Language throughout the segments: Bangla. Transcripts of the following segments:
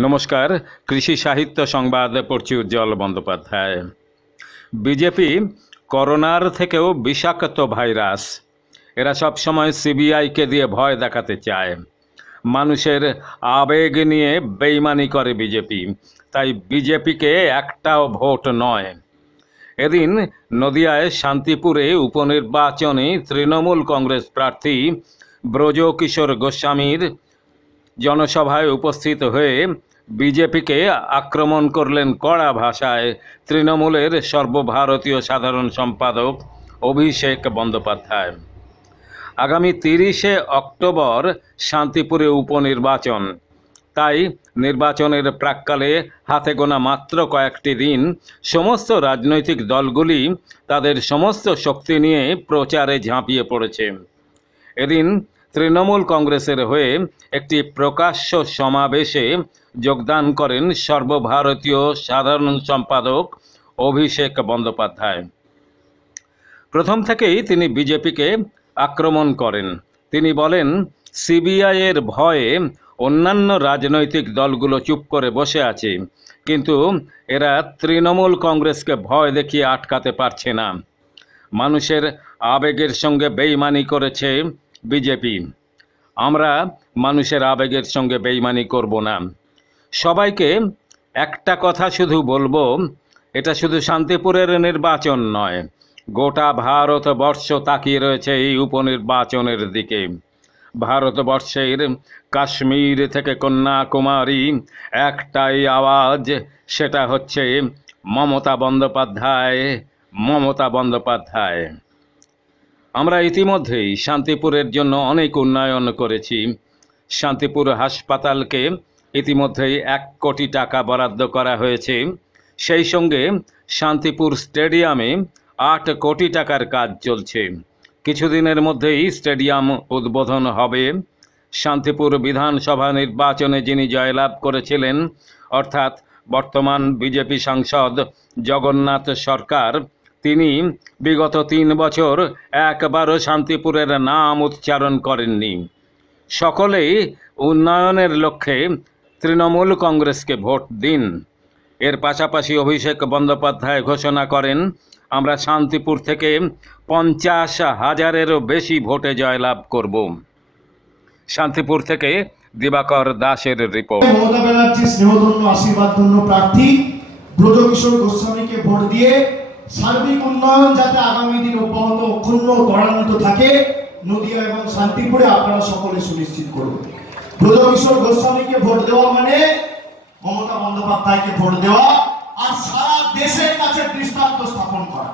नमस्कार। कृषि साहित्य संबाद पढ़ছি उज्ज्वल बंदोपाध्याय। बीजेपी करोनार থেকেও বিষাক্ত ভাইরাস। এরা সব সময় সিবিআই কে দিয়ে ভয় দেখাতে চায়। মানুষের আবেগ নিয়ে বেইমানি করে বিজেপি, তাই বিজেপিকে একটাও ভোট নয়। এদিন নদিয়ায় শান্তিপুরে উপনির্বাচনে তৃণমূল কংগ্রেস প্রার্থী ব্রজকিশোর গোস্বামীর जनसभाয় उपस्थित হয়ে বিজেপিকে আক্রমণ করলেন কড়া ভাষায় তৃণমূলের সর্বভারতীয় সাধারণ সম্পাদক অভিষেক বন্দ্যোপাধ্যায়। আগামী 30শে অক্টোবর শান্তিপুরে উপনির্বাচন, তাই নির্বাচনের প্রাক্কালে হাতে গোনা মাত্র কয়েকটি দিন সমস্ত রাজনৈতিক দলগুলি তাদের সমস্ত শক্তি নিয়ে প্রচারে ঝাঁপিয়ে পড়েছে। এদিন তৃণমূল কংগ্রেসের হয়ে একটি প্রকাশ্য সমাবেশে যোগদান করেন সর্বভারতীয় সাধারণ সম্পাদক অভিষেক বন্দ্যোপাধ্যায়। প্রথম থেকেই তিনি বিজেপিকে আক্রমণ করেন। তিনি বলেন, সিবিআই এর ভয়ে অন্যান্য রাজনৈতিক দলগুলো চুপ করে বসে আছে, কিন্তু এরা তৃণমূল কংগ্রেসকে ভয় দেখিয়ে আটকাতে পারছে না। মানুষের আবেগের সঙ্গে বেইমানি করেছে বিজেপি। আমরা মানুষের আবেগের সঙ্গে বেইমানি করব না। সবাইকে একটা কথা শুধু বলবো, এটা শুধু শান্তিপুরের নির্বাচন নয়, গোটা ভারতবর্ষ তাকিয়ে রয়েছে এই উপনির্বাচনের দিকে। ভারতবর্ষের কাশ্মীর থেকে কন্যাকুমারী একটাই আওয়াজ, সেটা হচ্ছে মমতা বন্দ্যোপাধ্যায়, মমতা বন্দ্যোপাধ্যায়। আমরা ইতিমধ্যেই শান্তিপুরের জন্য অনেক উন্নয়ন করেছি। শান্তিপুর হাসপাতালকে ইতিমধ্যেই 1 কোটি টাকা বরাদ্দ করা হয়েছে। সেই সঙ্গে শান্তিপুর স্টেডিয়ামে 8 কোটি টাকার কাজ চলছে। কিছুদিনের মধ্যেই স্টেডিয়াম উদ্বোধন হবে। শান্তিপুর বিধানসভা নির্বাচনে যিনি জয়লাভ করেছিলেন, অর্থাৎ বর্তমান বিজেপি সাংসদ জগন্নাথ সরকার, তিনি বিগত 3 বছর একবারও শান্তিপুরের নাম উচ্চারণ করেননি। সকলেই উন্নয়নের লক্ষ্যে তৃণমূল কংগ্রেসকে ভোট দিন। এর পাশাপাশি অভিষেক বন্দ্যোপাধ্যায় ঘোষণা করেন, আমরা শান্তিপুর থেকে 50,000-এরও বেশি ভোটে জয়লাভ করব। শান্তিপুর থেকে দিবাকর দাসের রিপোর্ট। মমতা ব্যানার্জি স্নেহধন্য আশীর্বাদধন্য প্রার্থী ব্রজকিশোর গোস্বামীকে ভোট দিয়ে সার্বিক উন্নয়ন যাতে আগামী দিন অব্যাহত অক্ষুণ্ণ ত্বরান্বিত থাকে, নদিয়া এবং শান্তিপুরে আপনারা সকলে সুনিশ্চিত করবেন। ব্রজকিশোর গোস্বামীকে ভোট দেওয়া মানে মমতা বন্দ্যোপাধ্যায়কে ভোট দেওয়া, আর সারা দেশের কাছে দৃষ্টান্ত স্থাপন করা।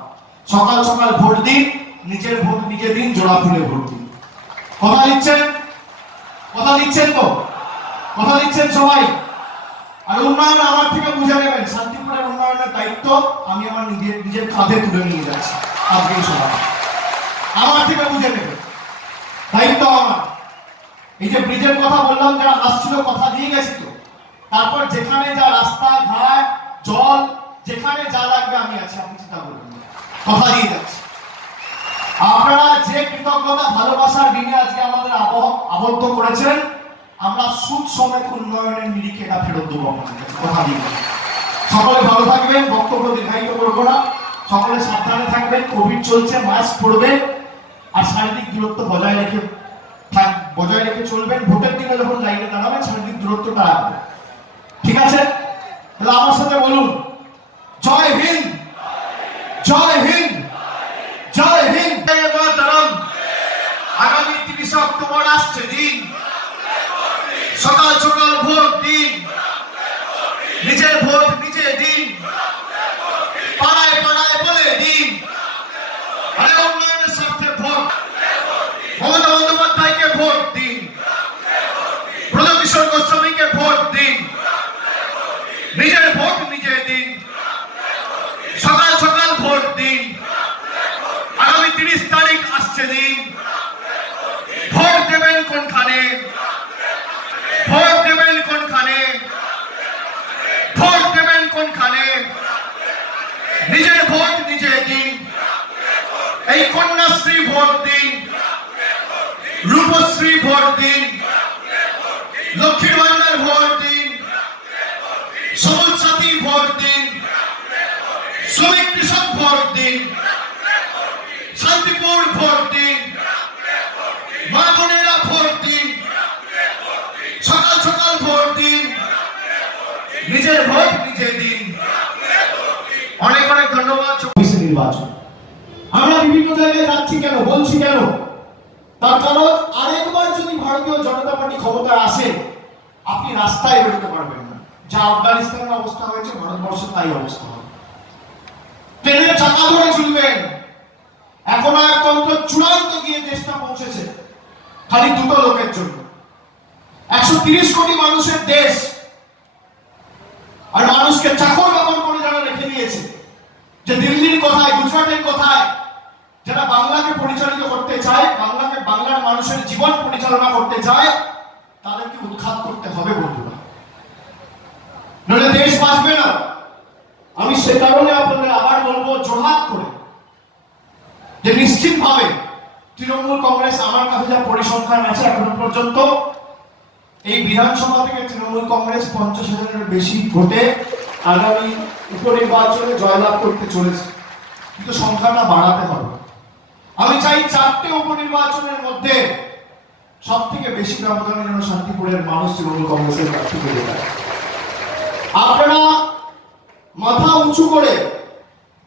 সকাল সকাল ভোট দিন, নিজের ভোট নিজে দিন, জোড়া ফুলে ভোট দিন। কথা দিচ্ছেন? কথা দিচ্ছেন তো? কথা দিচ্ছেন সবাই? আর উন্নয়ন আমার থেকে বুঝে নেবেন। শান্তিপুরের উন্নয়নের দায়িত্ব আমি আমার নিজের কাঁধে তুলে নিয়ে যাচ্ছি। আজকে সবাই আমার থেকে বুঝে নেবেন, দায়িত্ব আমার। এই যে ব্রিজের কথা বললাম, যারা আসছিল কথা দিয়ে গেছি তো, তারপর যেখানে যা রাস্তা ঘাট জল যেখানে যা লাগবে আমি আছি, আপনি চিন্তা করবেন, কথা দিয়ে যাচ্ছি। আপনারা যে কৃতজ্ঞতা ভালোবাসার ঋণে আজকে আমাদের আবদ্ধ করেছেন, আমরা সুদ সমেত উন্নয়নের নিরিখে এটা ফেরত দেবো আপনাদের, কথা দিয়ে। সকলে ভালো থাকবেন, বক্তব্য দীর্ঘায়িত করবো না। সকলে সাবধানে থাকবেন, কোভিড চলছে, মাস্ক পরবেন আর শারীরিক দূরত্ব বজায় রেখে চলবেন। ভোটের দিনে যখন লাইনে দাঁড়াবেন শারীরিক দূরত্বটা রাখবেন, ঠিক আছে? তাহলে আমার সাথে বলুন, জয় হিন্দ, জয় হিন্দ, জয় হিন্দ। আগামী 30 অক্টোবর আসছে দিন, সকাল সকাল ভোট দিন, নিজের ভোট নিজে দিন, পাড়ায় পাড়ায় বলে দিন, আরে উন্নয়নের স্বার্থে ভোট, মমতা বন্দ্যোপাধ্যায়কে ভোট দিন, ব্রজকিশোর গোস্বামীকে ভোট দিন, নিজের ভোট নিজে দিন, সকাল সকাল ভোট দিন। আগামী 30 তারিখ আসছে দিন, ভোট দেবেন কোনখানে? ভোট দেবেন কোনখানে? ভোট দেবেন কোনখানে? নিজের ভোট নিজে দিন। এই কন্যাশ্রী ভোট দিন, রূপশ্রী ভোট দিন, লক্ষ্মীর ভান্ডার ভোট দিন, নিজের ভোট নিজে দিন। অনেক অনেক ধন্যবাদ। 24 নির্বাচন আমরা বিভিন্ন জায়গায় যাচ্ছি কেন, বলছি কেন, তার কারণ আরেকবার যদি ভারতীয় জনতা পার্টি ক্ষমতায় আসে আপনি রাস্তায় বেরোতে পারবেন না। যা আফগানিস্তানের অবস্থা হয়েছে ভারতবর্ষে তাই অবস্থা হবে। ট্রেনের চাকা ধরে ঝুলবেন। এখন একতন্ত্র চূড়ান্ত গিয়ে দেশটা পৌঁছেছে খালি দুটো লোকের জন্য। 130 কোটি মানুষের দেশ, আর মানুষকে চাকর বাকর করে যারা রেখে দিয়েছে, যে দিল্লির কোথায় গুজরাটের কোথায় যারা বাংলাকে পরিচালিত করতে চায়, বাংলার মানুষের জীবন পরিচালনা করতে চায়, তাদেরকে উৎখাত করতে হবে বন্ধুরা, নইলে দেশ বাঁচবে না। আমি সে কারণে আপনাদের আবার বলবো জোরহাত করে যে নিশ্চিতভাবে তৃণমূল কংগ্রেস, আমার কাছে যা পরিসংখ্যান আছে এখনো পর্যন্ত এই বিধানসভা থেকে তৃণমূল কংগ্রেস 50,000-এর বেশি ভোটে আগামী উপনির্বাচনে জয়লাভ করতে চলেছে, কিন্তু সংখ্যাটা বাড়াতে হবে। আমি চাই 4টে উপনির্বাচনের মধ্যে সব থেকে বেশি ব্যবধানে যেন শান্তিপুরের মানুষ তৃণমূল কংগ্রেসের প্রার্থী পেয়ে যায়। আপনারা মাথা উঁচু করে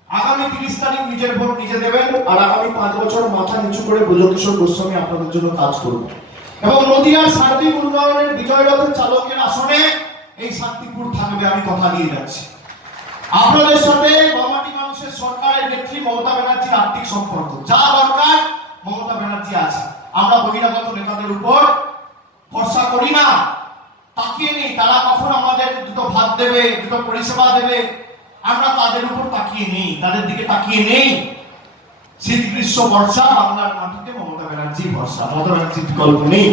আগামী 30 তারিখ নিজের ভোট নিজে দেবেন, আর আগামী 5 বছর মাথা নিচু করে ব্রজকিশোর গোস্বামী আপনাদের জন্য কাজ করবে। এবং নদিয়ার সার্বিক উন্নয়নের বিজয় রথের চালকের আসনে এই শান্তিপুর থাকবে, আমি কথা দিয়ে যাচ্ছি। আপনাদের সাথে মামাটি মানুষের সরকারের নেত্রী মমতা ব্যানার্জির আর্থিক সম্পর্ক, যা দরকার মমতা ব্যানার্জি আছে। আমরা বহিরাগত নেতাদের উপর ভরসা করি না, তাকিয়ে নেই তারা কখন আমাদের দুটো ভাত দেবে, দুটো পরিষেবা দেবে, আমরা তাদের উপর তাকিয়ে নেই, তাদের দিকে তাকিয়ে নেই। শীত গ্রীষ্ম বর্ষা বাংলার মাটিতে মমতা ব্যানার্জির ভরসা, মমতা ব্যানার্জির বিকল্প নেই।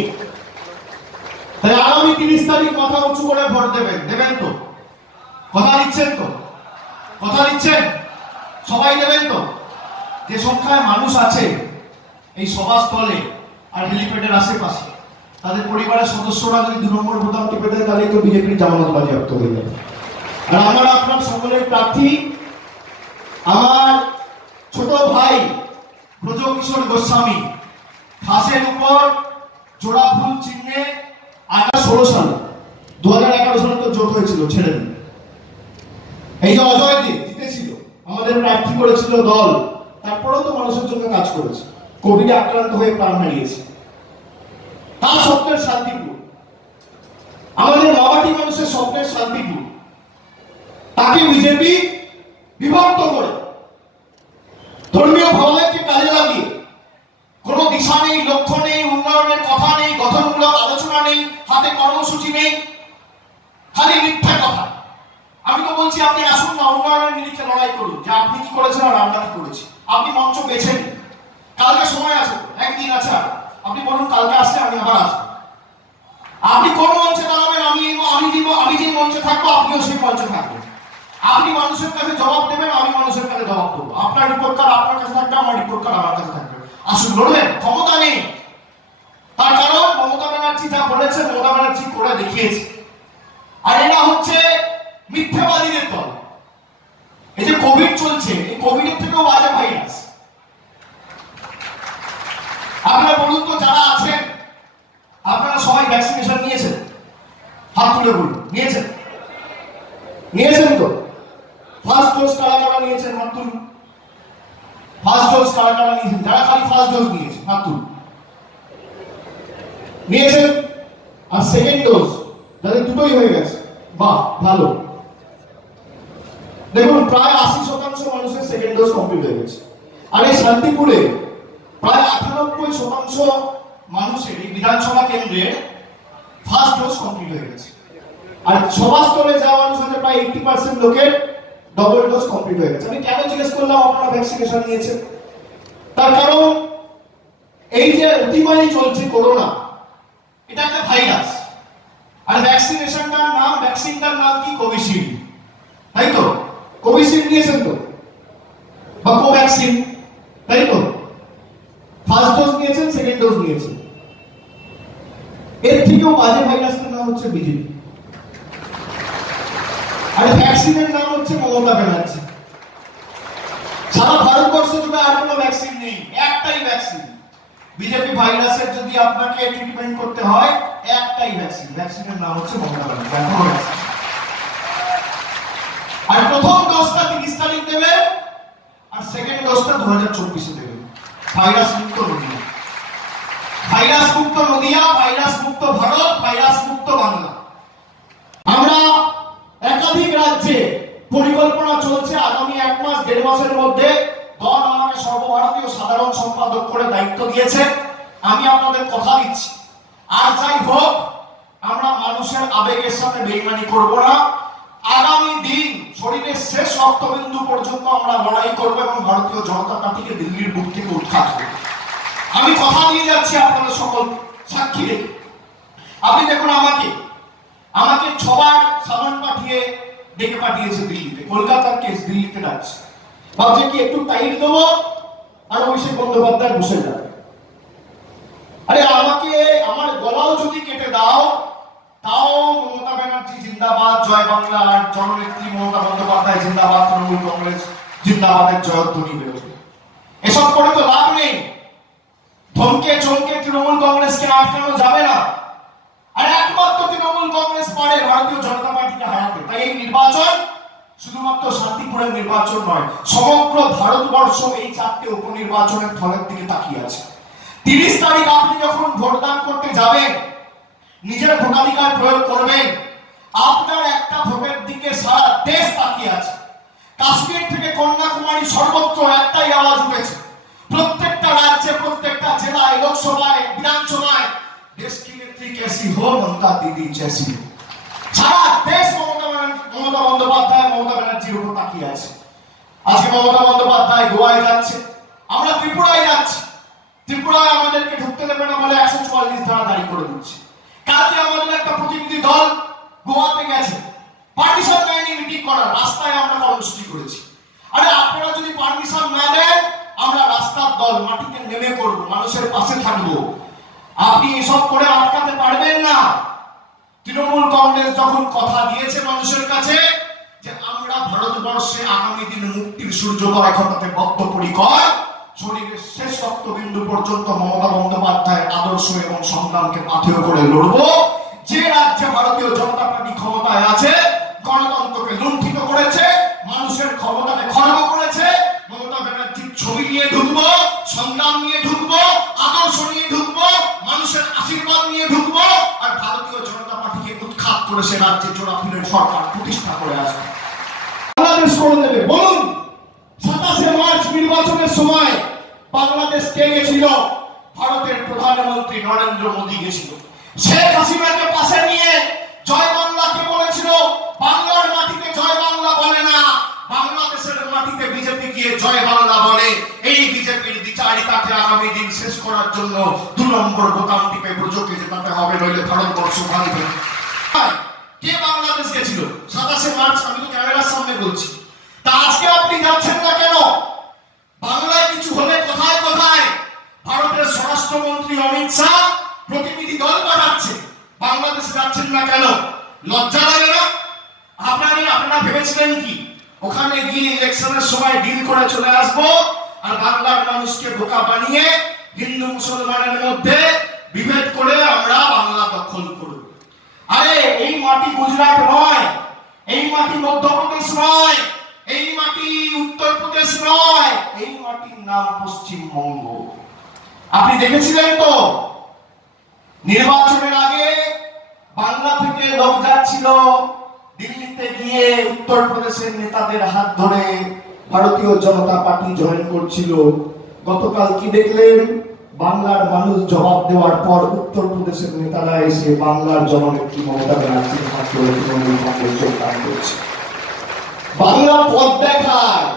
তাই আগামী 30 তারিখ মাথা উঁচু করে ভোট দেবেন, দেবেন তো? কথা দিচ্ছেন তো? কথা দিচ্ছেন? সবাই দেবেন তো? যে সংখ্যায় মানুষ আছে এই সভাস্থলে আর হেলিপ্যাডের আশেপাশে, তাদের পরিবারের সদস্যরা যদি 2 নম্বর বোতাম টিপে দেয় তাহলে তো বিজেপির জামানত বাজেয়াপ্ত হয়ে যাবে। আর আমার আপনার সকলের প্রার্থী আমার ছোট ভাই ব্রজকিশোর গোস্বামী ঘাসের উপর জোড়া ফুল চিহ্নে 2016 সালে 2011 সালে তো জোট হয়েছিল, ছেড়ে দিন। এই যে অজয় দীপ জিতেছিল, আমাদের প্রার্থী করেছিল দল, তারপরেও তো মানুষের জন্য কাজ করেছে, কোভিডে আক্রান্ত হয়ে প্রাণ হারিয়েছে। তার স্বপ্নের শান্তিপুর, আমাদের মামাটি মানুষের স্বপ্নের শান্তিপুর, তাকে বিজেপি বিভক্ত করে ধর্মীয় ভাবনাকে কাজে লাগিয়ে কোনো দিশা নেই, লক্ষ্য নেই, উন্নয়নের কথা নেই, গঠনমূলক আলোচনা নেই, হাতে কর্মসূচি নেই, খালি মিথ্যা কথা। আমি তো বলছি আপনি আসুন না, উন্নয়নের নিরিখে লড়াই করুন, যে আপনি কি করেছেন আর আমরা কি করেছি। আপনি মঞ্চ বেছেন, কালকে সময় আছে, একদিন আছে, আপনি বলুন কালকে আসলে আমি আবার আসবো। আপনি কোন মঞ্চে দাঁড়াবেন, আমি যে মঞ্চে থাকবো আপনিও সেই মঞ্চে থাকবেন। আপনি মানুষের কাছে জবাব দেবেন, আমি মানুষের কাছে জবাব দেবো। আপনার রিপোর্ট কার্ড আপনার কাছে থাকবে, আমার রিপোর্ট কার্ড আমার কাছে থাকবে। আসুন লড়বেন, ক্ষমতা নেই। তার কারণ মমতা ব্যানার্জি যা বলেছে মমতা ব্যানার্জি করে দেখিয়েছে। আর এরা হচ্ছে মিথ্যাবাদীদের দল। এই যে কোভিড চলছে, এই কোভিডের থেকেও বাজে ভাইরাস। আপনারা বলুন তো, যারা আছেন আপনারা সবাই ভ্যাকসিনেশন নিয়েছেন? হাত তুলে বলুন, নিয়েছেন? নিয়েছেন তো? ফার্স্ট ডোজ কারা কারা নিয়েছেন? হাত তুলুন। ফার্স্ট ডোজ কারা কারা নিয়েছেন? যারা খালি ফার্স্ট ডোজ নিয়েছেন হাত তুলুন। নিয়েছেন? আর সেকেন্ড ডোজ যাদের দুটোই হয়ে গেছে, বাহ ভালো। দেখুন প্রায় 80% মানুষের সেকেন্ড ডোজ কমপ্লিট হয়ে গেছে। আর এই শান্তিপুরে প্রায় 98% মানুষের এই বিধানসভা কেন্দ্রে ফার্স্ট ডোজ কমপ্লিট হয়ে গেছে। আর সভাস্থলে যা মানুষ আছে প্রায় 80% লোকের ডবল ডোজ কমপ্লিট হয়ে গেছে। আমি কেন জিজ্ঞেস করলাম আপনারা ভ্যাকসিনেশন নিয়েছেন? তার কারণ এই যে অতিমারি চলছে করোনা, এটা একটা ভাইরাস। আর ভ্যাকসিনেশনটার নাম, ভ্যাকসিনটার নাম কি? কোভিশিল্ড, তাই তো? কোভিশিল্ড নিয়েছেন তো? বা কোভ্যাক্সিন, তাই তো? ফার্স্ট ডোজ নিয়েছেন, সেকেন্ড ডোজ নিয়েছেন। এর থেকেও বাজে ভাইরাসের নাম হচ্ছে বিজেপি। আর ভ্যাকসিনের নাম হচ্ছে মমতা ব্যানার্জি। সারা ভারতবর্ষ জুড়ে আর কোনো ভ্যাকসিন নেই, একটাই ভ্যাকসিন। বিজেপি ভাইরাসের যদি আপনাকে ট্রিটমেন্ট করতে হয়, একটাই ভ্যাকসিন, ভ্যাকসিনের নাম হচ্ছে মমতা ব্যানার্জি। আর প্রথম ডোজটা 30 তারিখ দেবে, আর সেকেন্ড ডোজটা 2024-এ দেবে। ভাইরাস মুক্ত নদিয়া, ভাইরাস মুক্ত নদিয়া, ভাইরাস মুক্ত ভারত, ভাইরাস মুক্ত বাংলা। আমরা একাধিক রাজ্যে পরিকল্পনা চলছে, আগামী 1 মাস 1.5 মাসের মধ্যে দল আমাকে সর্বভারতীয় সাধারণ সম্পাদক করে দায়িত্ব দিয়েছে। আমি আপনাদের কথা দিচ্ছি, আর যাই হোক আমরা মানুষের আবেগের সাথে বেইমানি করব না। আগামী দিন শরীরের শেষ রক্তবিন্দু পর্যন্ত আমরা লড়াই করব এবং ভারতীয় জনতা পার্টিকে দিল্লির বুক থেকে উৎখাত করব। আমি কথা দিয়ে যাচ্ছি আপনাদের সকল সাক্ষী রেখে। আপনি দেখুন, আমাকে 6 বার সামন পাঠিয়ে ডেকে পাঠিয়েছে দিল্লিতে, কলকাতার কেস দিল্লিতে ডাকছে। ভাবছে কি একটু টাইট দেবো আর অভিষেক বন্দ্যোপাধ্যায় বসে যাবে। আরে আমাকে আমার গলাও যদি কেটে দাও তাও মমতা ব্যানার্জি জিন্দাবাদ, জয় বাংলা, আর জননেত্রী মমতা বন্দ্যোপাধ্যায় জিন্দাবাদ, তৃণমূল কংগ্রেস জিন্দাবাদের জয়ধ্বনি বেরোবে। এসব করে তো লাভ নেই। ধমকে চমকে তৃণমূল কংগ্রেসকে আটকানো যাবে না। আর একমাত্র তৃণমূল কংগ্রেস পারে ভারতীয় জনতা পার্টিকে হারাতে। তাই এই নির্বাচন শুধুমাত্র শান্তিপুরের নির্বাচন নয়, সমগ্র ভারতবর্ষ এই 4টে উপনির্বাচনের ফলের দিকে তাকিয়ে আছে। 30 তারিখ আপনি যখন ভোটদান করতে যাবেন, নিজের ভোটাধিকার প্রয়োগ করবেন, আপনার একটা ভোটের দিকে সারা দেশ তাকিয়ে আছে। কাশ্মীর থেকে কন্যাকুমারী সর্বত্র একটাই আওয়াজ উঠেছে, প্রত্যেকটা রাজ্যে, প্রত্যেকটা জেলায়, লোকসভায়, বিধানসভায়, দেশ কি নেত্রী कैसी हो, মমতা দিদি जैसी हो। সারা দেশ মমতা বন্দ্যোপাধ্যায়, মমতা ব্যানার্জির উপর তাকিয়ে আছে। আজকে মমতা বন্দ্যোপাধ্যায় গোয়ায় যাচ্ছে, আমরা ত্রিপুরায় যাচ্ছি। ত্রিপুরায় আমাদেরকে ঢুকতে দেবে না বলে 144 ধারা জারি করে দিচ্ছে। কালকে আমাদের একটা প্রতিনিধি দল গোয়াতে গেছে পারমিশন নেয়নি মিটিং করার, রাস্তায় আমরা কর্মসূচি করেছি। আরে আপনারা যদি পারমিশন না দেন, আমরা রাস্তার দল মাটিতে নেমে পড়বো, মানুষের পাশে থাকবো। আপনি এসব করে আটকাতে পারবেন না। তৃণমূল কংগ্রেস যখন কথা দিয়েছে মানুষের কাছে যে আমরা ভারতবর্ষে আগামী দিনে মুক্তির সূর্যোদয় ঘটাতে বদ্ধপরিকর, শরীরের শেষ রক্তবিন্দু পর্যন্ত মমতা বন্দ্যোপাধ্যায়ের আদর্শ এবং সংগ্রামকে পাথেয় করে লড়বো। যে রাজ্যে ভারতীয় জনতা পার্টি ক্ষমতায় আছে, গণতন্ত্রকে লুণ্ঠিত করেছে, মানুষের ক্ষমতাকে খর্ব করেছে, মমতা ব্যানার্জির ছবি নিয়ে ঢুকবো, সংগ্রাম নিয়ে ঢুকবো, আদর্শ নিয়ে ঢুকবো, মানুষের আশীর্বাদ নিয়ে ঢুকবো, আর ভারতীয় জনতা পার্টিকে উৎখাত করে সে রাজ্যে জোড়াফুলের সরকার প্রতিষ্ঠা করে আসবে। বাংলাদেশ করে দেবে। বলুন, 27 মার্চ নির্বাচনের সময় বাংলাদেশ কে গেছিল? ভারতের প্রধানমন্ত্রী নরেন্দ্র মোদী গেছিল। শেখ হাসিনাকে পাশে নিয়ে জয় বাংলাকে বলেছিল, বাংলার মাটিতে জয় বাংলা বলে না, বাংলাদেশের মাটিতে বিজেপি গিয়ে জয় বাংলা বলে। এই বিজেপির বিচারিতাকে আগামী দিন শেষ করার জন্য 2 নম্বর বোতাম টিপে ব্রজকে জেতাতে হবে, নইলে ভারতবর্ষ ভাঙবে। কে বাংলাদেশ গেছিল 27 মার্চ? আমি তো ক্যামেরার সামনে বলছি। তা আজকে আপনি যাচ্ছেন না কেন? বাংলায় কিছু হলে কোথায় কোথায় ভারতের স্বরাষ্ট্রমন্ত্রী অমিত শাহ প্রতিনিধি দল পাঠাচ্ছে, বাংলাদেশে যাচ্ছেন না কেন? লজ্জা লাগে না? আপনারা ভেবেছিলেন কি ওখানে গিয়ে ইলেকশনের সময় ডিল করে চলে আসবো আর বাংলার মানুষকে বোকা বানিয়ে হিন্দু মুসলমানের মধ্যে বিভেদ করে আমরা বাংলা দখল করব? আরে এই মাটি গুজরাট নয়, এই মাটি মধ্যপ্রদেশ নয়, এই মাটি উত্তরপ্রদেশ নয়, এই মাটির নাম পশ্চিমবঙ্গ। আপনি দেখেছিলেন তো নির্বাচনের আগে বাংলা থেকে লোক যাচ্ছিল দিল্লিতে গিয়ে উত্তরপ্রদেশের নেতাদের হাত ধরে ভারতীয় জনতা পার্টি জয়েন করছিল। গতকাল কি দেখলেন? বাংলার মানুষ জবাব দেওয়ার পর উত্তরপ্রদেশের নেতারা এসে বাংলার জননেত্রী মমতা ব্যানার্জির হাত ধরে তৃণমূল কংগ্রেস যোগদান করছে। বাংলা পথ দেখায়।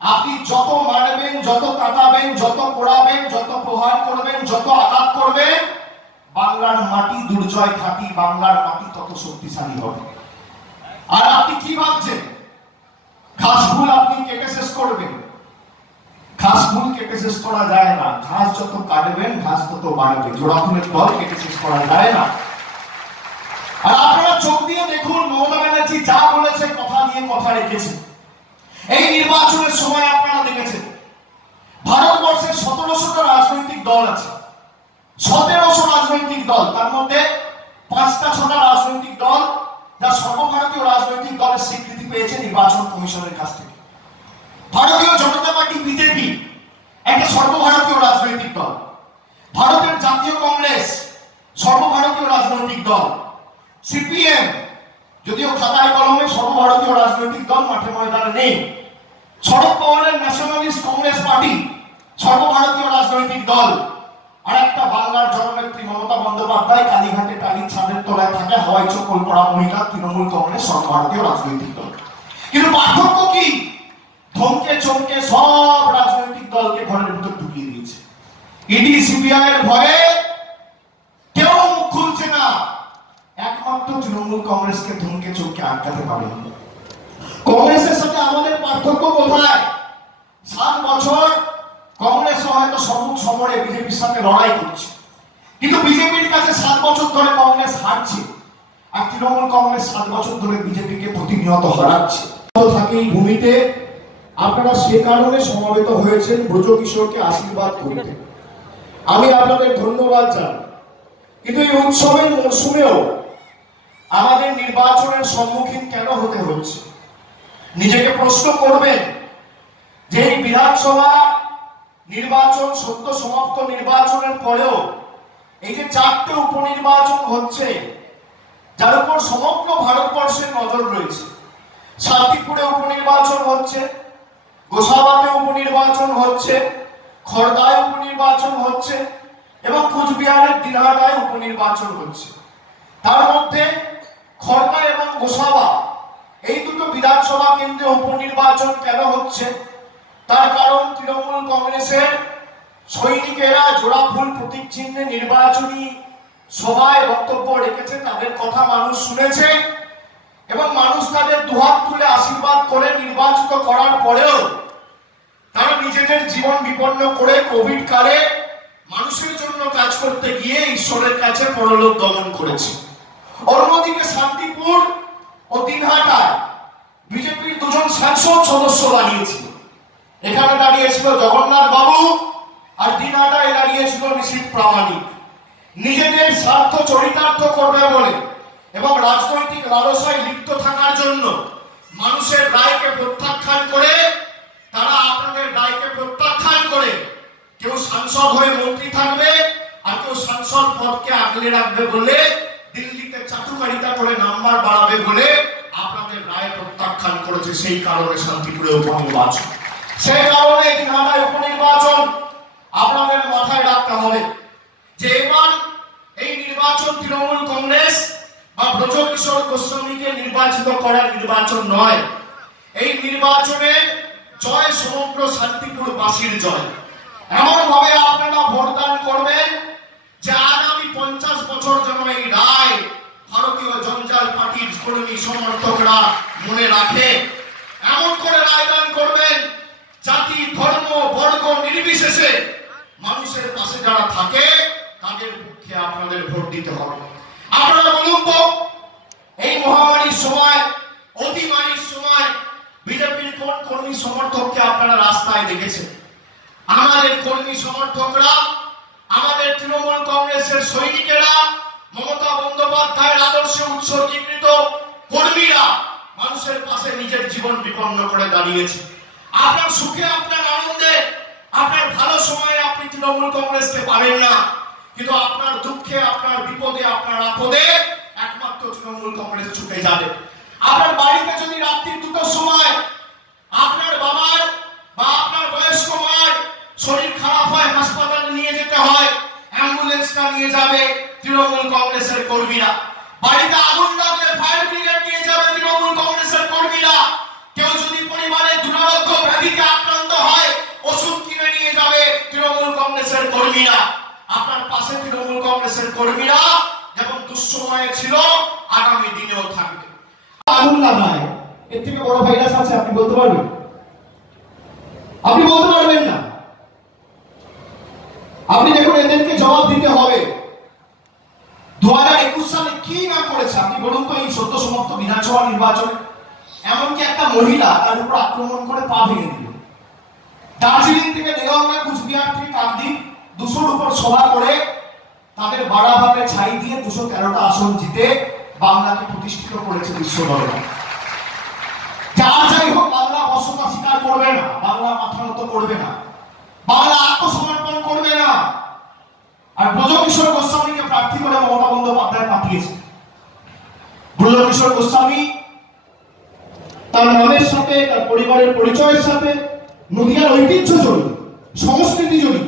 আপনি যত মারবেন, যত কাটাবেন, যত পোড়াবেন, যত প্রহার করবেন, যত আঘাত করবেন, বাংলার মাটি দুর্জয় খাঁটি, বাংলার মাটি তত শক্তিশালী হবে। আর আপনি কি ভাবছেন ঘাসফুল আপনি কেটে শেষ করবেন? ঘাসফুল কেটে শেষ করা যায় না। ঘাস যত কাটবেন ঘাস তত বাড়বে। জোড়া ফুলের দল কেটে শেষ করা যায় না। আর আপনারা চোখ দিয়ে দেখুন, মমতা ব্যানার্জি যা বলেছে, কথা দিয়ে কথা রেখেছে। এই নির্বাচনের সময় আপনারা দেখেছেন ভারতবর্ষে 1700টা রাজনৈতিক দল আছে। 1700 রাজনৈতিক দল, তার মধ্যে 5টা 6টা রাজনৈতিক দল যা সর্বভারতীয় রাজনৈতিক দলের স্বীকৃতি পেয়েছে নির্বাচন কমিশনের কাছ থেকে। ভারতীয় জনতা পার্টি বিজেপি একটা সর্বভারতীয় রাজনৈতিক দল, ভারতের জাতীয় কংগ্রেস সর্বভারতীয় রাজনৈতিক দল, সিপিএম যদিও খাতায় কলমে সর্বভারতীয় রাজনৈতিক দল, মাঠে ময়দানে নেই, শরদ পাওয়ারের ন্যাশনালিস্ট কংগ্রেস পার্টি সর্বভারতীয় রাজনৈতিক দল, আর একটা বাংলার জননেত্রী মমতা বন্দ্যোপাধ্যায় কালীঘাটে টালির ছাদের তলায় থাকা হাওয়াই চপ্পল পরা মহিলা তৃণমূল কংগ্রেস সর্বভারতীয় রাজনৈতিক দল। কিন্তু পার্থক্য কি? ধমকে চমকে সব রাজনৈতিক দলকে ঘরের ভিতর ঢুকিয়ে দিয়েছে। ইডি সিবিআই এর ভয়ে কেউ মুখ খুলছে না, একমাত্র তৃণমূল কংগ্রেসকে ধমকে চমকে আটকাতে পারে। কংগ্রেসের সাথে আমাদের পার্থক্য কোথায়? 7 বছর কংগ্রেস হয়তো সবুজ সমরে বিজেপির সাথে লড়াই করছে, কিন্তু বিজেপির কাছে 7 বছর ধরে কংগ্রেস হারছে, আর তৃণমূল কংগ্রেস 7 বছর ধরে বিজেপিকে প্রতিনিয়ত হারাচ্ছে। থাকে এই ভূমিতে আপনারা সে কারণে সমবেত হয়েছেন ব্রজকিশোরকে আশীর্বাদ করতে। আমি আপনাদের ধন্যবাদ জানাই। কিন্তু এই উৎসবের মরশুমেও আমাদের নির্বাচনের সম্মুখীন কেন হতে হচ্ছে? নিজেকে প্রশ্ন করবেন যে এই বিধানসভা নির্বাচন সদ্য সমাপ্ত নির্বাচনের পরেও এই যে 4টে উপনির্বাচন হচ্ছে, যার উপর সমগ্র ভারতবর্ষের নজর রয়েছে। শান্তিপুরে উপনির্বাচন হচ্ছে, গোসাবাতে উপনির্বাচন হচ্ছে, খড়দায় উপনির্বাচন হচ্ছে এবং কুচবিহারের দিনহাটায় উপনির্বাচন হচ্ছে। তার মধ্যে খড়দা এবং গোসাবা এই দুটো বিধানসভা কেন্দ্রে উপনির্বাচন কেন হচ্ছে? তার কারণ তৃণমূল কংগ্রেসের সৈনিকেরা জোড়া ফুল প্রতীক চিহ্নে নির্বাচনী সভায় বক্তব্য রেখেছে, তাদের কথা মানুষ শুনেছে এবং মানুষ তাদের দুহাত তুলে আশীর্বাদ করে নির্বাচিত করার পরেও তারা নিজেদের জীবন বিপন্ন করে কোভিড কালে মানুষের জন্য কাজ করতে গিয়ে ঈশ্বরের কাছে পরলোক গমন করেছে। অন্যদিকে শান্তিপুর ও দিনহাটায় বিজেপির 2জন সাংসদ সদস্য দাঁড়িয়েছিল। এখানে দাঁড়িয়েছিল জগন্নাথ বাবু আর দিনহাটায় দাঁড়িয়েছিল নিশীথ প্রামাণিক। নিজেদের স্বার্থ চরিতার্থ করবে বলে এবং রাজনৈতিক লালসায় লিপ্ত থাকার জন্য মানুষের রায়কে প্রত্যাখ্যান করে, তারা আপনাদের রায়কে প্রত্যাখ্যান করে কেউ সাংসদ হয়ে মন্ত্রী থাকবে আর কেউ সাংসদ পদকে আগলে রাখবে বলে, দিল্লিতে চাটুকারিতা করে নাম্বার বাড়াবে বলে আপনাদের রায় প্রত্যাখ্যান করেছে। সেই কারণে শান্তিপুরে উপনির্বাচন, সেই কারণে দিনহাটায় উপনির্বাচন। আপনাদের মাথায় রাখতে হবে যে এবার এই নির্বাচন তৃণমূল কংগ্রেস বা ব্রজকিশোর গোস্বামীকে নির্বাচিত করার নির্বাচন নয়। এই নির্বাচনে জয় সমগ্র শান্তিপুরবাসীর জয়। এমন ভাবে আপনারা ভোটদান করবেন যে আগামী 50 বছর যেন এই রায় ভারতীয় জঞ্জাল পার্টির কর্মী সমর্থকরা মনে রাখে। এমন করে রায়দান করবেন জাতি ধর্ম বর্গ নির্বিশেষে মানুষের পাশে যারা থাকে তাদের পক্ষে আপনাদের ভোট দিতে হবে। আপনারা বলুন তো, এই মহামারীর সময়, অতিমারীর সময় বিজেপির কোন কর্মী সমর্থককে আপনারা রাস্তায় দেখেছেন? আমাদের কর্মী সমর্থকরা, আমাদের তৃণমূল কংগ্রেসের সৈনিকেরা, মমতা বন্দ্যোপাধ্যায়ের আদর্শে উৎসর্গীকৃত কর্মীরা মানুষের পাশে নিজের জীবন বিপন্ন করে দাঁড়িয়েছে। আপনার সুখে, আপনার আনন্দে, আপনার ভালো সময়ে আপনি তৃণমূল কংগ্রেসকে পাবেন না, কিন্তু আপনার দুঃখে, আপনার বিপদে, আপনার আপদে একমাত্র তৃণমূল কংগ্রেস ছুটে যাবে। আপনার বাড়িতে যদি রাত্রি 2টার সময় আপনার বাবার বা আপনার বয়স্ক মার শরীর খারাপ হয়, হাসপাতালে নিয়ে যেতে হয়, অ্যাম্বুলেন্সটা নিয়ে যাবে তৃণমূল কংগ্রেসের কর্মীরা। বাড়িতে আগুন লাগলে ফায়ার ব্রিগেড নিয়ে যাবে তৃণমূল কংগ্রেসের কর্মীরা। কেউ যদি পরিবারের দুরারোগ্য ব্যাধিতে আক্রান্ত হয়, ওষুধ কিনে নিয়ে যাবে তৃণমূল কংগ্রেসের কর্মীরা। আপনার পাশে তৃণমূল কংগ্রেসের কর্মীরা যেমন দুঃসময়ে ছিল, আগামী দিনেও থাকবে। আগুন লাগায়, এর থেকে বড় ভাইরাস আছে আপনি বলতে পারবেন? আপনি বলতে পারবেন না। আপনি দেখুন, এদেরকে জবাব দিতে হবে 2021 সালে কি না করেছে। আপনি বলুন তো, এই সদ্য সমাপ্ত বিধানসভা নির্বাচনে এমনকি একটা মহিলা তার উপর আক্রমণ করে পা ভেঙে দিল। দার্জিলিং থেকে দেওয়া, কুচবিহার থেকে কাকদ্বীপ 200-র উপর সভা করে তাদের বাড়াভাবে ছাই দিয়ে 213টা আসন জিতে বাংলাকে প্রতিষ্ঠিত করেছে বিশ্ব দরবারে। অসতা স্বীকার করবে না, বাংলা মাথা নত করবে না, বাংলা আত্মসমর্পণ করবে না। আর ব্রজকিশোর গোস্বামীকে প্রার্থী করে মমতা বন্দ্যোপাধ্যায় পাঠিয়েছে। ব্রজকিশোর গোস্বামী তার নামের সাথে, তার পরিবারের পরিচয়ের সাথে নদিয়ার ঐতিহ্য জড়িত, সংস্কৃতি জড়িত,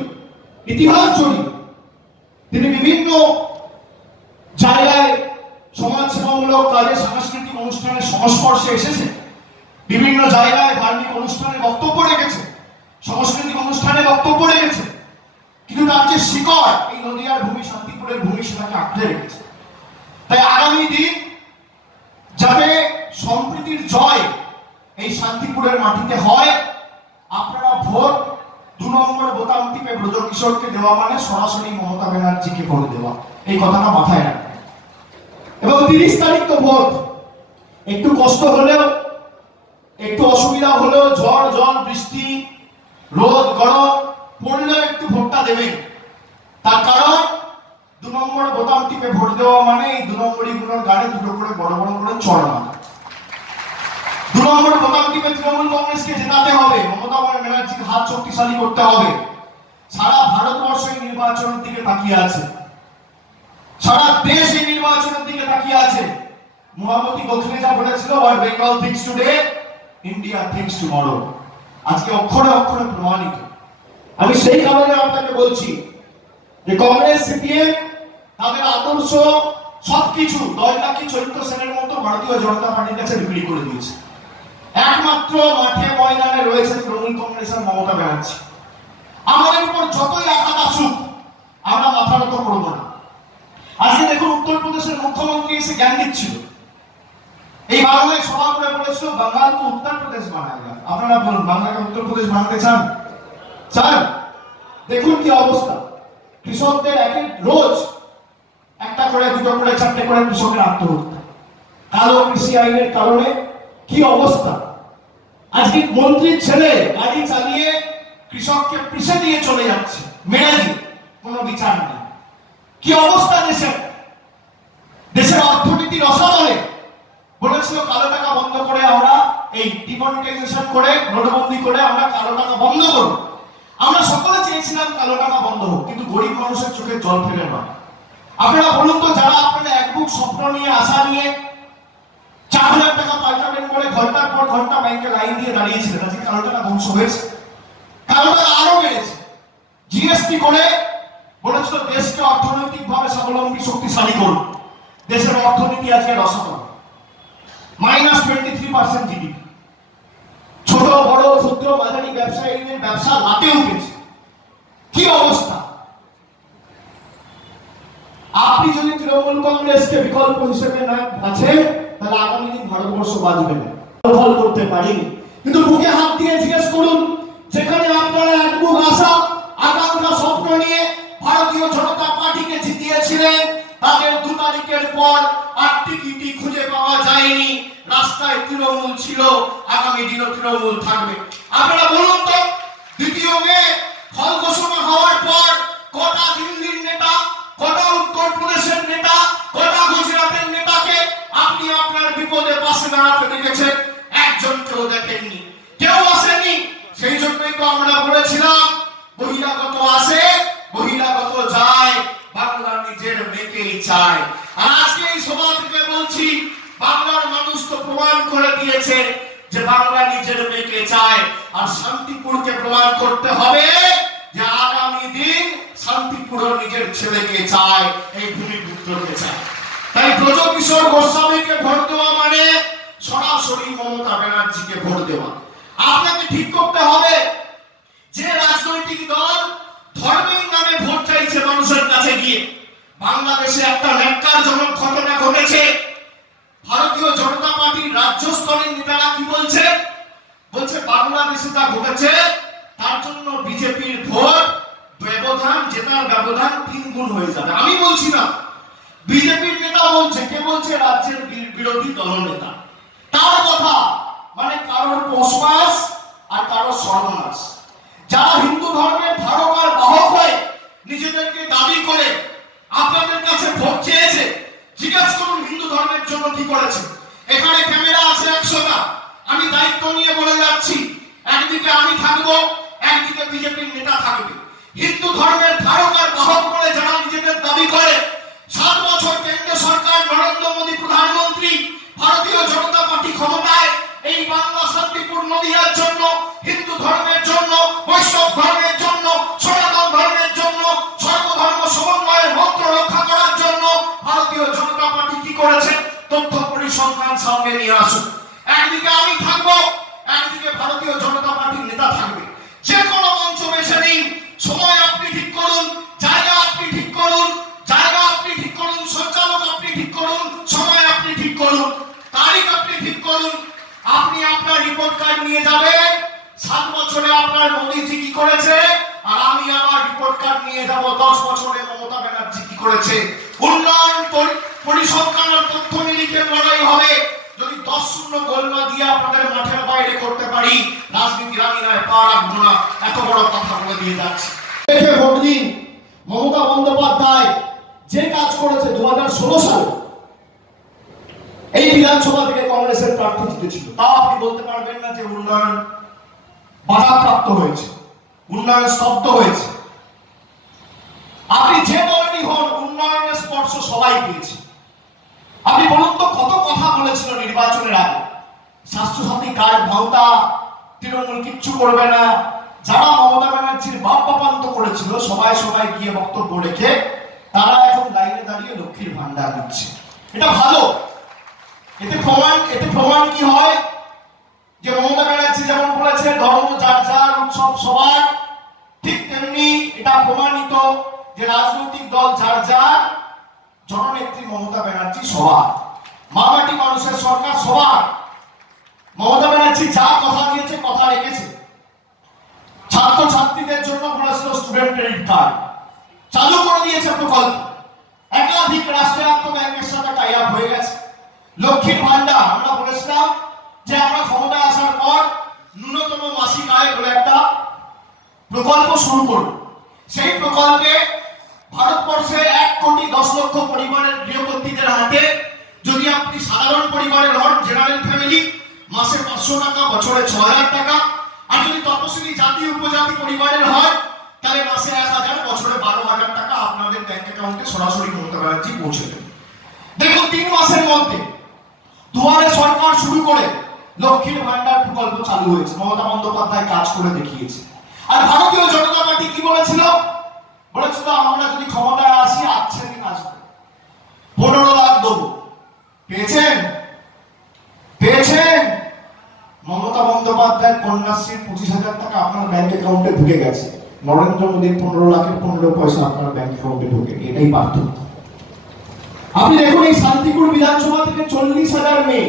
ইতিহাস জড়িত। তিনি বিভিন্ন জায়গায় সমাজ সেবামূলক কাজে, সাংস্কৃতিক অনুষ্ঠানের সংস্পর্শে এসেছে, বিভিন্ন জায়গায় ধার্মিক অনুষ্ঠানে বক্তব্য রেখেছে, সাংস্কৃতিক অনুষ্ঠানে বক্তব্য রেখেছে। কিন্তু তার যে শিকড়, এই নদিয়ার ভূমি, শান্তিপুরের ভূমি, সেটাকে আঁকড়ে রেখেছে। তাই আগামী দিন যাতে সম্প্রীতির জয় এই শান্তিপুরের মাটিতে হয়, আপনারা ভোট 2 নম্বর বোতাম টিপে ব্রজকিশোরকে দেওয়া মানে সরাসরি মমতা ব্যানার্জিকে ভোট দেওয়া, এই কথাটা মাথায় রাখবেন। এবং 30 তারিখ তো ভোট, একটু কষ্ট হলেও, একটু অসুবিধা হলেও, ঝড় জল বৃষ্টি রোদ গরম পড়লেও একটু ভোটটা দেবেন। তার কারণ 2 নম্বর বোতাম টিপে ভোট দেওয়া মানে এই 2 নম্বরই গুলোর গাড়ি দুটো করে বড় বড় করে চড় মারা। 2 নম্বর বোতাম টিপে তৃণমূল কংগ্রেসকে জেতাতে হবে, মমতা ব্যানার্জির হাত শক্তিশালী করতে হবে। সারা ভারতবর্ষ এই নির্বাচনের দিকে তাকিয়ে আছে, সারা দেশ এই নির্বাচনের দিকে তাকিয়ে আছে। মহামতি গোখলে যা বলেছিল, what Bengal thinks today, India thinks tomorrow, আজকে অক্ষরে অক্ষরে প্রমাণিত। আমি সেই কারণে আপনাকে বলছি যে কংগ্রেস, সিপিএম তাদের আদর্শ সবকিছু 10 লাখি চরিত্র সেনের মতো ভারতীয় জনতা পার্টির কাছে বিক্রি করে দিয়েছে। একমাত্র মাঠে ময়দানে রয়েছে তৃণমূল কংগ্রেস আর মমতা ব্যানার্জি। আমাদের উপর যতই আঘাত আসুক আমরা মাথা নত করব না। আজকে দেখুন, উত্তরপ্রদেশের মুখ্যমন্ত্রী এসে জ্ঞান দিচ্ছিল, এই বাংলায় সভা করে বলেছিল বাঙালকে উত্তরপ্রদেশ বানায়। আপনারা বলুন, বাংলাকে উত্তরপ্রদেশ বানাতে চান? চান? দেখুন কি অবস্থা, কৃষকদের রোজ একটা করে, দুটো করে, 4টে করে কৃষকের আত্মহত্যা, কালো কৃষি আইনের কারণে কি অবস্থা। আজকে মন্ত্রীর ছেলে গাড়ি চালিয়ে কৃষককে পিষে দিয়ে চলে যাচ্ছে, মেরে দিয়ে, কোনো বিচার নেই। কি অবস্থা দেশের, দেশের অর্থনীতির অসাধনে। বলেছিল কালো টাকা বন্ধ করে, আমরা এই ডিমনিটাইজেশন করে, নোটবন্দি করে আমরা কালো টাকা বন্ধ করব। আমরা সকলে চেয়েছিলাম কালো টাকা বন্ধ হোক, কিন্তু গরিব মানুষের চোখে জল ফেলে নয়। আপনারা বলুন তো, যারা আপনারা এক বুক স্বপ্ন নিয়ে, আশা নিয়ে 4000 টাকা পাল্টাবেন বলে ঘন্টার পর ঘন্টা ব্যাংকে লাইন দিয়ে দাঁড়িয়েছিলেন, আজকে কালো টাকা ধ্বংস হয়েছে, কালো টাকা আরো বেড়েছে। জিএসটি করে বলেছিল দেশকে অর্থনৈতিক ভাবে স্বাবলম্বী, শক্তিশালী করুন। দেশের অর্থনীতি আজকে রসাতল, -23% জিডিপি। ছোট বড় ক্ষুদ্র মাঝারি ব্যবসায়ীদের ব্যবসা লাটে উঠেছে। কি অবস্থা। আপনি যদি তৃণমূল কংগ্রেসকে বিকল্প হিসেবে না বাছেন, তাহলে আগামী দিন ভারতবর্ষ বাঁচবে না। ফল করতে পারিনি, কিন্তু বুকে হাত দিয়ে জিজ্ঞেস করুন, যেখানে আপনারা এক বুক আশা, আকাঙ্ক্ষা, স্বপ্ন নিয়ে ভারতীয় জনতা পার্টিকে জিতিয়েছিলেন, তাদের 2 তারিখের পর আর টিকিটই খুঁজে পাওয়া যায়নি। রাস্তায় তৃণমূল ছিল, আগামী দিনও তৃণমূল থাকবে। আপনারা বলুন তো, 2 মে ফল ঘোষণা হওয়ার পর কটা দিল্লির নেতা, কটা উত্তরপ্রদেশের নেতা, কটা গুজরাটের নেতাকে আপনি আপনার বিপদে পাশে দাঁড়াতে দেখেছেন? একজনকেও দেখেননি, কেউ আসেনি। সেই জন্যই তো আমরা বলেছিলাম, বহিরাগত আসে, বহিরাগত যায়, বাংলা নিজের মেয়েকেই চায়। আর আজকে এই সভা থেকে বলছি, বাংলার মানুষ তো প্রমাণ করে দিয়েছে যে বাংলা নিজের মেয়েকে চায়। আর শান্তিপুরকে প্রমাণ করতে হবে যে আগামী দিন শান্তিপুর নিজের ছেলেকে চায়, এই ভূমিপুত্রকে চায়। তাই ব্রজকিশোর গোস্বামীকে ভোট দেওয়া মানে সরাসরি মমতা ব্যানার্জিকে ভোট দেওয়া। আপনাকে ঠিক করতে হবে, যে রাজনৈতিক দল ধর্মের নামে ভোট চাইছে মানুষের কাছে গিয়ে। বাংলাদেশে একটা ন্যাক্কারজনক ঘটনা ঘটেছে। ভারতীয় জনতা পার্টির রাজ্য স্তরের নেতারা কি বলছে? বলছে বাংলাদেশে যা ঘটেছে তার জন্য বিজেপির ভোট ব্যবধান, জেতার ব্যবধান 3 গুণ হয়ে যাবে। আমি বলছি না, বিজেপির নেতা বলছে। কে বলছে? রাজ্যের বিরোধী দলনেতা। তার কথা মানে কারোর পশমাস আর কারোর সর্বনাশ। যারা হিন্দু ধর্মের ধারক আর বাহক হয়ে নিজেদেরকে দাবি করে আপনাদের কাছে ভোট চেয়েছে, জিজ্ঞাসা করুন হিন্দু ধর্মের জন্য কি করেছে। এখানে ক্যামেরা আছে 100টা, আমি দায়িত্ব নিয়ে বলে যাচ্ছি, একদিকে আমি থাকবো, একদিকে বিজেপির নেতা থাকবে। হিন্দু ধর্মের ধারক আর বাহক বলে যারা নিজেদের দাবি করে, 7 বছর কেন্দ্র সরকার, নরেন্দ্র মোদী প্রধানমন্ত্রী, ভারতীয় জনতা পার্টি ক্ষমতায়, এই বাংলা শান্তিপুর নদিয়ার জন্য, হিন্দু ধর্মের জন্য, বৈষ্ণব ধর্মের জন্য, সনাতন ধর্মের জন্য, সর্বধর্ম সমন্বয়ের মন্ত্র রক্ষা করার জন্য ভারতীয় জনতা পার্টি কি করেছে? তথ্য পরিসংখ্যান সামনে নিয়ে আসুন। একদিকে আমি থাকবো, একদিকে ভারতীয় জনতা পার্টির নেতা থাকবে। যে কোনো মঞ্চ বেছে নিন, সময় আপনি ঠিক করুন, জায়গা আপনি ঠিক করুন, সঞ্চালক আপনি ঠিক করুন, সময় আপনি ঠিক করুন, তারিখ আপনি ঠিক করুন। আপনি আপনার রিপোর্ট কার্ড নিয়ে যাবেন, 7 বছরে আপনার মোদীজি কি করেছে, আর আমি আমার রিপোর্ট কার্ড নিয়ে যাব 10 বছরে মমতা ব্যানার্জি কি করেছে। উন্নয়ন পরিসংখ্যান আর তথ্য নিরিখের লড়াই হবে। যদি 10-0 গোল না দিয়ে আপনাদের মাঠের বাইরে করতে পারি, রাজনীতির আমি নয়, পা রাখবো না। এত বড় কথা বলে দিয়ে যাচ্ছি। ভোট দিন। মমতা বন্দ্যোপাধ্যায় যে কাজ করেছে 2016 সালে এই বিধানসভা থেকে কংগ্রেসের প্রার্থী জিতেছিল, তাও আপনি বলতে পারবেন না যে উন্নয়ন বাধাপ্রাপ্ত হয়েছে, উন্নয়ন স্তব্ধ হয়েছে। আপনি যে দলেরই হন, উন্নয়নের স্পর্শ সবাই পেয়েছে। আপনি বলুন তো কত কথা বলেছিল নির্বাচনের আগে, স্বাস্থ্যসাথী কার্ড ভাঙতা, তৃণমূল কিচ্ছু করবে না। যারা মমতা ব্যানার্জির বাপ বাপান্ত করেছিল সবাই গিয়ে বক্তব্য রেখে তারা এখন লাইনে দাঁড়িয়ে লক্ষ্মীর ভান্ডার দিচ্ছে। এটা ভালো। এতে প্রমাণ কি হয় যে মমতা ব্যানার্জি যেমন বলেছে ধর্ম যার যার, উৎসব সবার, ঠিক তেমনি এটা প্রমাণিত যে রাজনৈতিক দল যার যার, জননেত্রী মমতা ব্যানার্জি সবার, মামাটি মানুষের সরকার সবার। মমতা ব্যানার্জি যা কথা দিয়েছে কথা রেখেছে। ছাত্রছাত্রীদের জন্য বলেছিল স্টুডেন্ট ক্রেডিট কার্ড, চালু করে দিয়েছে প্রকল্প। একাধিক রাষ্ট্রায়ত্ত ব্যাংকের সাথে টাই আপ হয়ে গেছে। লক্ষ্মীর ভান্ডার, আমরা বলেছিলাম যে আমরা ক্ষমতায় আসার পর ন্যূনতম মাসিক আয় বলে একটা প্রকল্প শুরু করব। সেই প্রকল্পে ভারতবর্ষে 1,10,00,000 পরিবারের গৃহকর্ত্রীদের হাতে, যদি আপনি সাধারণ পরিবারের হন, জেনারেল ফ্যামিলি, মাসে 500 টাকা, বছরে 6,000 টাকা। আর যদি তপশিলি জাতি উপজাতি পরিবারের হয় তাহলে মাসে 1,000, বছরে 12,000 টাকা আপনাদের ব্যাংক অ্যাকাউন্টে সরাসরি মমতা ব্যানার্জি পৌঁছে দেবে। দেখুন 3 মাসের মধ্যে দুয়ারে সরকার শুরু করে লক্ষ্মীর ভান্ডার প্রকল্প চালু হয়েছে। মমতা বন্দ্যোপাধ্যায় কাজ করে দেখিয়েছে। আর ভারতীয় জনতা পার্টি কি বলেছিল? বলেছিল আমরা যদি ক্ষমতায় আসি আচ্ছা দিন আসবে, 15 লাখ দেবো। পেয়েছেন? মমতা বন্দ্যোপাধ্যায় কন্যাশ্রীর 25,000 টাকা আপনার ব্যাংক অ্যাকাউন্টে ঢুকে গেছে। নরেন্দ্র মোদীর 15 লাখের 15 পয়সা আপনার ব্যাংক অ্যাকাউন্টে ঢুকে। এটাই পার্থক্য। আপনি দেখুন এই শান্তিপুর বিধানসভা থেকে 40,000 মেয়ে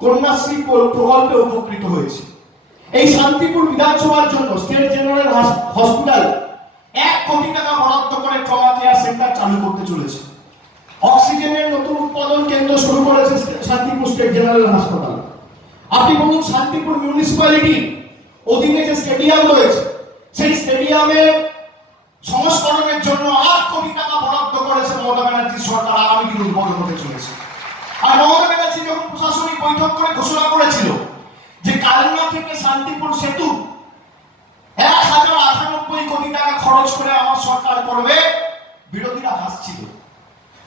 কন্যাশ্রী প্রকল্পে উপকৃত হয়েছে। এই শান্তিপুর বিধানসভার জন্য স্টেট জেনারেল হসপিটাল 1 কোটি টাকা বরাদ্দ করে ট্রমা কেয়ার সেন্টার চালু করতে চলেছে। অক্সিজেনের নতুন উৎপাদন কেন্দ্র শুরু করেছে শান্তিপুর স্টেট জেনারেল হাসপাতাল। আপনি বলুন শান্তিপুর মিউনিসিপ্যালিটি অধীনে যে স্টেডিয়াম রয়েছে, সেই স্টেডিয়ামের সংস্করণের জন্য 8 কোটি টাকা বরাদ্দ করেছে মমতা ব্যানার্জির সরকার। আগামী দিনে উদ্বোধন হতে চলেছে। আর মমতা ব্যানার্জি যখন প্রশাসনিক বৈঠক করে ঘোষণা করেছিল যে কালনা থেকে শান্তিপুর সেতু 1098 কোটি টাকা খরচ করে আমার সরকার করবে, বিরোধীরা হাসছিল।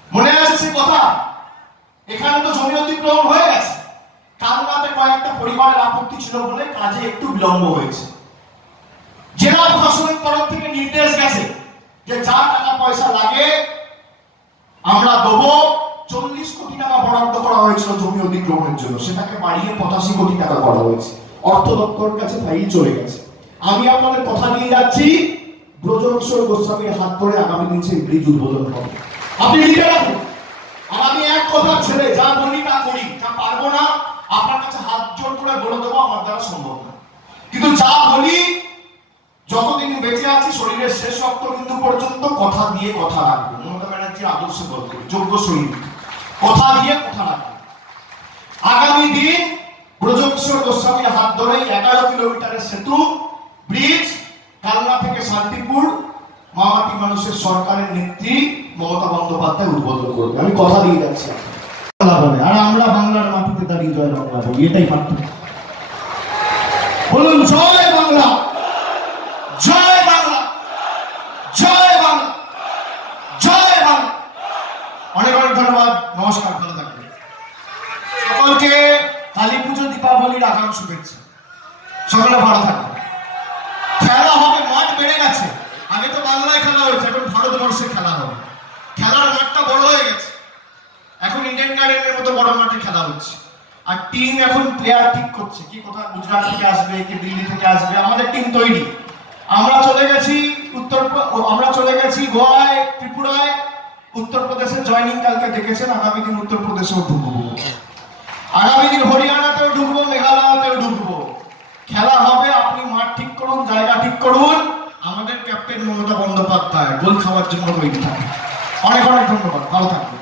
মনে আছে সে কথা? এখানে তো জমি অধিগ্রহণ হয়ে গেছে। কালনাতে কয়েকটা পরিবারের আপত্তি ছিল বলে কাজে একটু বিলম্ব হয়েছে। জেলা প্রশাসনের তরফ থেকে নির্দেশ গেছে যে যা টাকা পয়সা লাগে আমরা দেবো। 40 কোটি টাকা বরাদ্দ করা হয়েছিল জমি অধিগ্রহণের জন্য, সেটাকে বাড়িয়ে 85 কোটি টাকা করা হয়েছে। অর্থ দপ্তরের কাছে ফাইল চলে গেছে। আমি আপনাদের কথা দিয়ে যাচ্ছি, ব্রজকিশোর গোস্বামীর হাত ধরে আগামী দিন সেই ব্রিজ উদ্বোধন হবে। আপনি লিখে রাখুন। আর আমি এক কথা ছেড়ে যা বলি তা করি, যা পারবো না আপনার কাছে হাত জোর করে বলে দেবো আমার দ্বারা সম্ভব না, কিন্তু যা বলি যতদিন বেঁচে আছি শরীরের শেষ রক্তবিন্দু পর্যন্ত কথা দিয়ে কথা রাখবো। মমতা ব্যানার্জির আদর্শে বল করি, যোগ্য সৈনিক, কথা দিয়ে কথা রাখবো। আগামী দিন ব্রজকিশোর গোস্বামীর হাত ধরে 11 কিলোমিটারের সেতু ব্রিজ কালনা থেকে শান্তিপুর মামাটি মানুষের সরকারের নেত্রী মমতা বন্দ্যোপাধ্যায় উদ্বোধন করবে। আমি কথা দিয়ে যাচ্ছি। আর আমরা বাংলার মাটিতে দাঁড়িয়ে জয় বাংলা বলি, এটাই পার্থক্য। বলুন জয় বাংলা, জয় বাংলা, জয় বাংলা, জয় বাংলা। অনেক অনেক ধন্যবাদ, নমস্কার, ভালো থাকবেন। সকলকে কালী পুজো দীপাবলির আগাম শুভেচ্ছা। সকলে ভালো থাকবেন। খেলা হবে, মাঠ বেড়ে গেছে। আগে তো বাংলায় খেলা হয়েছে, এখন ভারতবর্ষে খেলা হবে। খেলার মাঠটা বড় হয়ে গেছে, এখন ইন্ডিয়ান গার্ডেনের মতো বড় মাঠে খেলা হচ্ছে। আর টিম এখন প্লেয়ার ঠিক করছে, কি কোথায় গুজরাট থেকে আসবে, কি দিল্লি থেকে আসবে। আমাদের টিম তৈরি। আমরা চলে গেছি গোয়ায়, ত্রিপুরায়, উত্তরপ্রদেশে জয়নিং কালকে দেখেছেন। আগামী দিন উত্তরপ্রদেশেও ঢুকবো, আগামী দিন হরিয়ানাতেও ঢুকবো, মেঘালয়তেও ঢুকবো। খেলা হবে, আপনি মাঠ ঠিক করুন, জায়গা ঠিক করুন। আমাদের ক্যাপ্টেন মমতা বন্দ্যোপাধ্যায় গোল খাওয়ার জন্য তৈরি থাকে। অনেক অনেক ধন্যবাদ, ভালো থাকবেন।